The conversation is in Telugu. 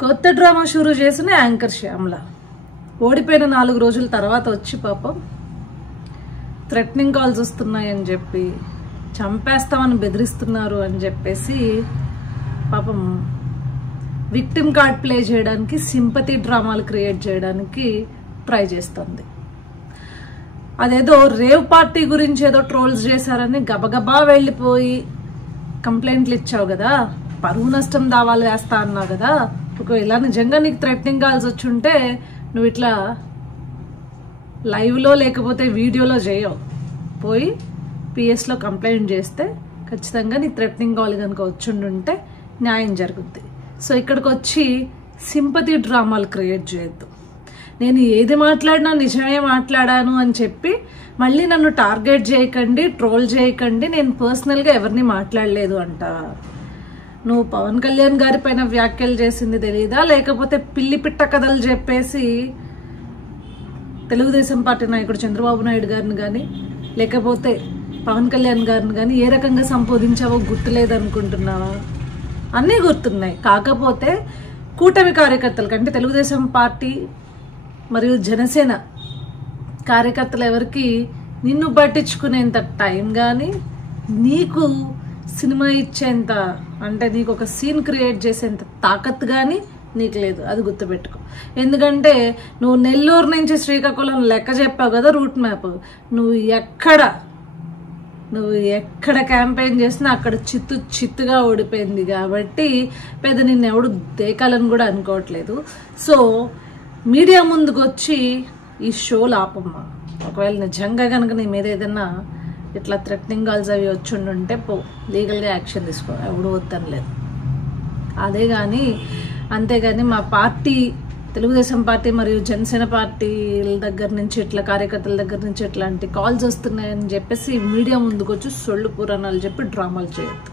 కొత్త డ్రామా షురూ చేసిన యాంకర్ శ్యామల ఓడిపోయిన 4 రోజుల తర్వాత వచ్చి పాపం థ్రెటనింగ్ కాల్స్ వస్తున్నాయని చెప్పి చంపేస్తామని బెదిరిస్తున్నారు అని చెప్పేసి పాపం విక్టిమ్ కార్డ్ ప్లే చేయడానికి, సింపతి డ్రామాలు క్రియేట్ చేయడానికి ట్రై చేస్తుంది. అదేదో రేవ్ పార్టీ గురించి ఏదో ట్రోల్స్ చేశారని గబగబా వెళ్ళిపోయి కంప్లైంట్లు ఇచ్చావు కదా, పరువు నష్టం దావాలు వేస్తా అన్నావు కదా. ఒకవేళ నిజంగా నీకు థ్రెటనింగ్ కాల్స్ వచ్చుంటే నువ్వు ఇట్లా లైవ్లో లేకపోతే వీడియోలో చేయవు, పోయి పిఎస్లో కంప్లైంట్ చేస్తే ఖచ్చితంగా నీ థ్రెటనింగ్ కాల్ కనుక వచ్చుండుంటే న్యాయం జరుగుద్ది. సో ఇక్కడికి వచ్చి సింపతి డ్రామాలు క్రియేట్ చేయొద్దు. నేను ఏది మాట్లాడినా నిజమే మాట్లాడాను అని చెప్పి మళ్ళీ నన్ను టార్గెట్ చేయకండి, ట్రోల్ చేయకండి, నేను పర్సనల్గా ఎవరిని మాట్లాడలేదు అంట. నువ్వు పవన్ కళ్యాణ్ గారి పైన వ్యాఖ్యలు చేసింది తెలీదా, లేకపోతే పిల్లి పిట్ట కథలు చెప్పేసి తెలుగుదేశం పార్టీ నాయకుడు చంద్రబాబు నాయుడు గారిని కానీ లేకపోతే పవన్ కళ్యాణ్ గారిని కానీ ఏ రకంగా సంబోధించావో గుర్తులేదనుకుంటున్నావా? అన్నీ గుర్తున్నాయి. కాకపోతే కూటమి కార్యకర్తలు కంటే తెలుగుదేశం పార్టీ మరియు జనసేన కార్యకర్తలు ఎవరికి నిన్ను పట్టించుకునేంత టైం కానీ, నీకు సినిమా ఇచ్చేంత అంటే నీకు ఒక సీన్ క్రియేట్ చేసేంత తాకత్ కానీ నీకు లేదు. అది గుర్తుపెట్టుకో. ఎందుకంటే నువ్వు నెల్లూరు నుంచి శ్రీకాకుళం లెక్క చెప్పావు కదా రూట్ మ్యాప్, నువ్వు ఎక్కడ క్యాంపెయిన్ చేసినా అక్కడ చిత్తుగా ఓడిపోయింది కాబట్టి పెద్ద నిన్ను ఎవడు దేకాలని కూడా అనుకోవట్లేదు. సో మీడియా ముందుకు వచ్చి ఈ షోలు ఆపమ్మా. ఒకవేళ నిజంగా కనుక నీ మీద ఏదైనా ఇట్లా థ్రెటనింగ్ కాల్స్ అవి వచ్చుండుంటే పో, లీగల్గా యాక్షన్ తీసుకో, ఎవడు వద్దనలేదు. అదే కానీ అంతేగాని మా పార్టీ తెలుగుదేశం పార్టీ మరియు జనసేన పార్టీల దగ్గర నుంచి ఇట్లా కార్యకర్తల దగ్గర నుంచి ఇట్లాంటి కాల్స్ వస్తున్నాయని చెప్పేసి మీడియా ముందుకు వచ్చి సొల్లు పురాణాలు చెప్పి డ్రామాలు చేయొద్దు.